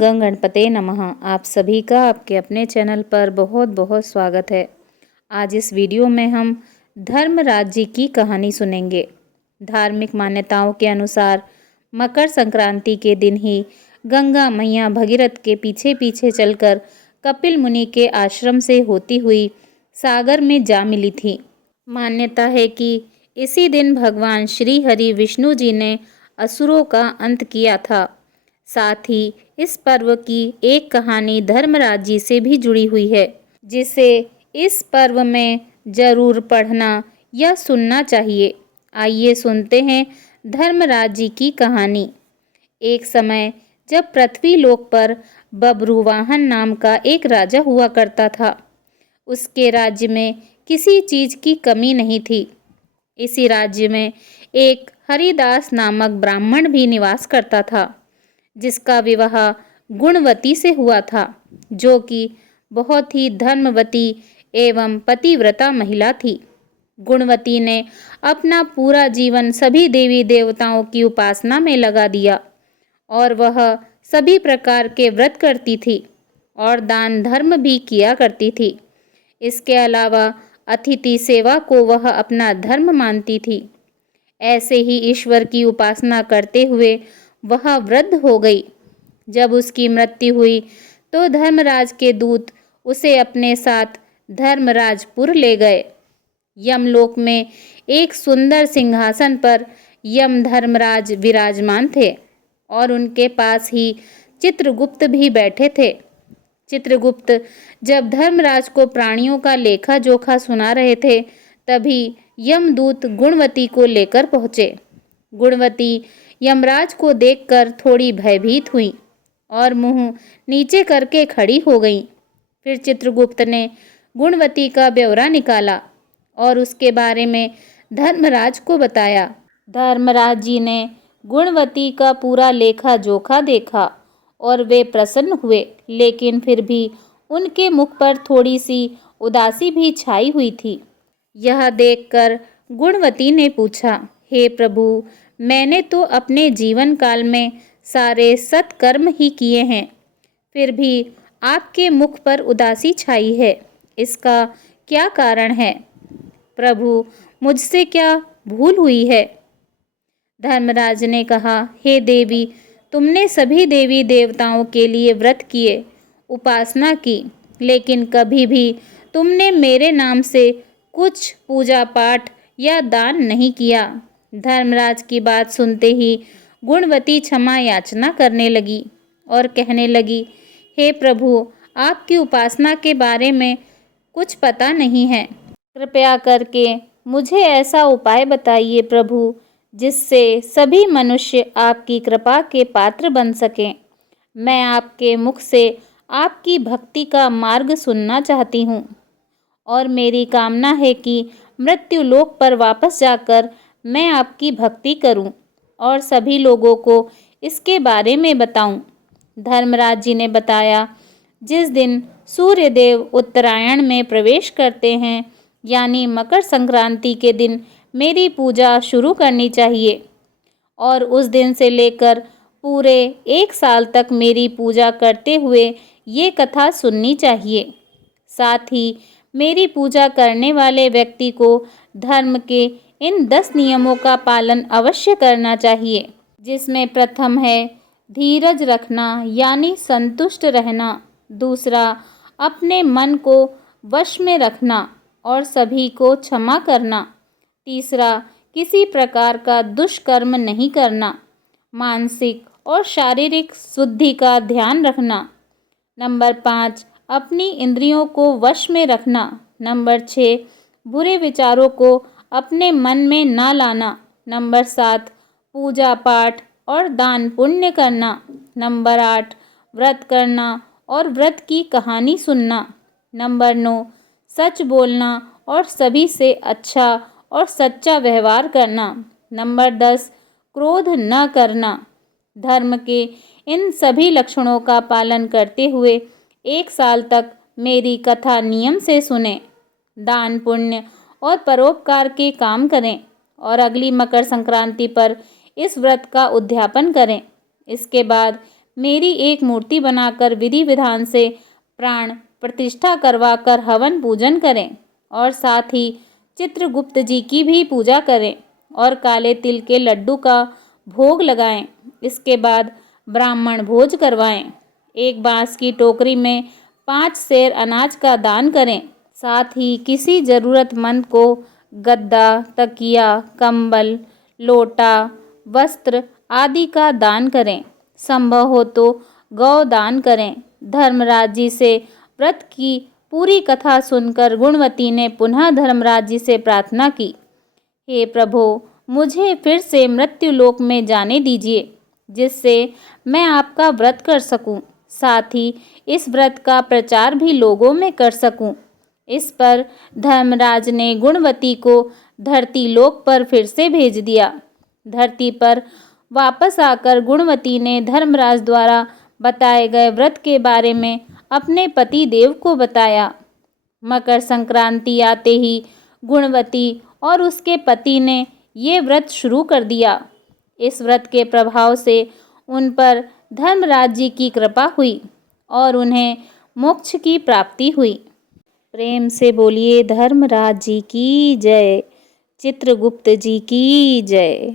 गंग गणपते नमः। आप सभी का आपके अपने चैनल पर बहुत बहुत स्वागत है। आज इस वीडियो में हम धर्मराज जी की कहानी सुनेंगे। धार्मिक मान्यताओं के अनुसार मकर संक्रांति के दिन ही गंगा मैया भगीरथ के पीछे पीछे चलकर कपिल मुनि के आश्रम से होती हुई सागर में जा मिली थी। मान्यता है कि इसी दिन भगवान श्री हरि विष्णु जी ने असुरों का अंत किया था। साथ ही इस पर्व की एक कहानी धर्मराज जी से भी जुड़ी हुई है, जिसे इस पर्व में जरूर पढ़ना या सुनना चाहिए। आइए सुनते हैं धर्मराज जी की कहानी। एक समय जब पृथ्वी लोक पर बब्रुवाहन नाम का एक राजा हुआ करता था। उसके राज्य में किसी चीज की कमी नहीं थी। इसी राज्य में एक हरिदास नामक ब्राह्मण भी निवास करता था, जिसका विवाह गुणवती से हुआ था, जो कि बहुत ही धर्मवती एवं पतिव्रता महिला थी। गुणवती ने अपना पूरा जीवन सभी देवी देवताओं की उपासना में लगा दिया और वह सभी प्रकार के व्रत करती थी और दान धर्म भी किया करती थी। इसके अलावा अतिथि सेवा को वह अपना धर्म मानती थी। ऐसे ही ईश्वर की उपासना करते हुए वह वृद्ध हो गई। जब उसकी मृत्यु हुई तो धर्मराज के दूत उसे अपने साथ धर्मराजपुर ले गए। यमलोक में एक सुंदर सिंहासन पर यम धर्मराज विराजमान थे और उनके पास ही चित्रगुप्त भी बैठे थे। चित्रगुप्त जब धर्मराज को प्राणियों का लेखा जोखा सुना रहे थे, तभी यमदूत गुणवती को लेकर पहुँचे। गुणवती यमराज को देखकर थोड़ी भयभीत हुई और मुंह नीचे करके खड़ी हो गई। फिर चित्रगुप्त ने गुणवती का ब्यौरा निकाला और उसके बारे में धर्मराज को बताया। धर्मराज जी ने गुणवती का पूरा लेखा जोखा देखा और वे प्रसन्न हुए, लेकिन फिर भी उनके मुख पर थोड़ी सी उदासी भी छाई हुई थी। यह देखकर गुणवती ने पूछा, हे प्रभु, मैंने तो अपने जीवन काल में सारे सत्कर्म ही किए हैं, फिर भी आपके मुख पर उदासी छाई है, इसका क्या कारण है? प्रभु, मुझसे क्या भूल हुई है? धर्मराज ने कहा, हे देवी, तुमने सभी देवी देवताओं के लिए व्रत किए, उपासना की, लेकिन कभी भी तुमने मेरे नाम से कुछ पूजा पाठ या दान नहीं किया। धर्मराज की बात सुनते ही गुणवती क्षमा याचना करने लगी और कहने लगी, हे प्रभु, आपकी उपासना के बारे में कुछ पता नहीं है। कृपया करके मुझे ऐसा उपाय बताइए प्रभु, जिससे सभी मनुष्य आपकी कृपा के पात्र बन सकें। मैं आपके मुख से आपकी भक्ति का मार्ग सुनना चाहती हूँ और मेरी कामना है कि मृत्यु लोक पर वापस जाकर मैं आपकी भक्ति करूं और सभी लोगों को इसके बारे में बताऊं। धर्मराज जी ने बताया, जिस दिन सूर्यदेव उत्तरायण में प्रवेश करते हैं, यानी मकर संक्रांति के दिन मेरी पूजा शुरू करनी चाहिए और उस दिन से लेकर पूरे 1 साल तक मेरी पूजा करते हुए ये कथा सुननी चाहिए। साथ ही मेरी पूजा करने वाले व्यक्ति को धर्म के इन 10 नियमों का पालन अवश्य करना चाहिए, जिसमें प्रथम है धीरज रखना यानी संतुष्ट रहना। दूसरा, अपने मन को वश में रखना और सभी को क्षमा करना। तीसरा, किसी प्रकार का दुष्कर्म नहीं करना। मानसिक और शारीरिक शुद्धि का ध्यान रखना। नंबर 5, अपनी इंद्रियों को वश में रखना। नंबर 6, बुरे विचारों को अपने मन में ना लाना। नंबर 7, पूजा पाठ और दान पुण्य करना। नंबर 8, व्रत करना और व्रत की कहानी सुनना। नंबर 9, सच बोलना और सभी से अच्छा और सच्चा व्यवहार करना। नंबर 10, क्रोध न करना। धर्म के इन सभी लक्षणों का पालन करते हुए 1 साल तक मेरी कथा नियम से सुने, दान पुण्य और परोपकार के काम करें और अगली मकर संक्रांति पर इस व्रत का उद्यापन करें। इसके बाद मेरी एक मूर्ति बनाकर विधि विधान से प्राण प्रतिष्ठा करवाकर हवन पूजन करें और साथ ही चित्रगुप्त जी की भी पूजा करें और काले तिल के लड्डू का भोग लगाएं। इसके बाद ब्राह्मण भोज करवाएं। एक बांस की टोकरी में 5 सेर अनाज का दान करें। साथ ही किसी ज़रूरतमंद को गद्दा, तकिया, कंबल, लोटा, वस्त्र आदि का दान करें। संभव हो तो गौ दान करें। धर्मराज जी से व्रत की पूरी कथा सुनकर गुणवती ने पुनः धर्मराज जी से प्रार्थना की, हे प्रभु, मुझे फिर से मृत्युलोक में जाने दीजिए, जिससे मैं आपका व्रत कर सकूं, साथ ही इस व्रत का प्रचार भी लोगों में कर सकूं। इस पर धर्मराज ने गुणवती को धरती लोक पर फिर से भेज दिया। धरती पर वापस आकर गुणवती ने धर्मराज द्वारा बताए गए व्रत के बारे में अपने पति देव को बताया। मकर संक्रांति आते ही गुणवती और उसके पति ने ये व्रत शुरू कर दिया। इस व्रत के प्रभाव से उन पर धर्मराज जी की कृपा हुई और उन्हें मोक्ष की प्राप्ति हुई। प्रेम से बोलिए धर्मराज जी की जय, चित्रगुप्त जी की जय।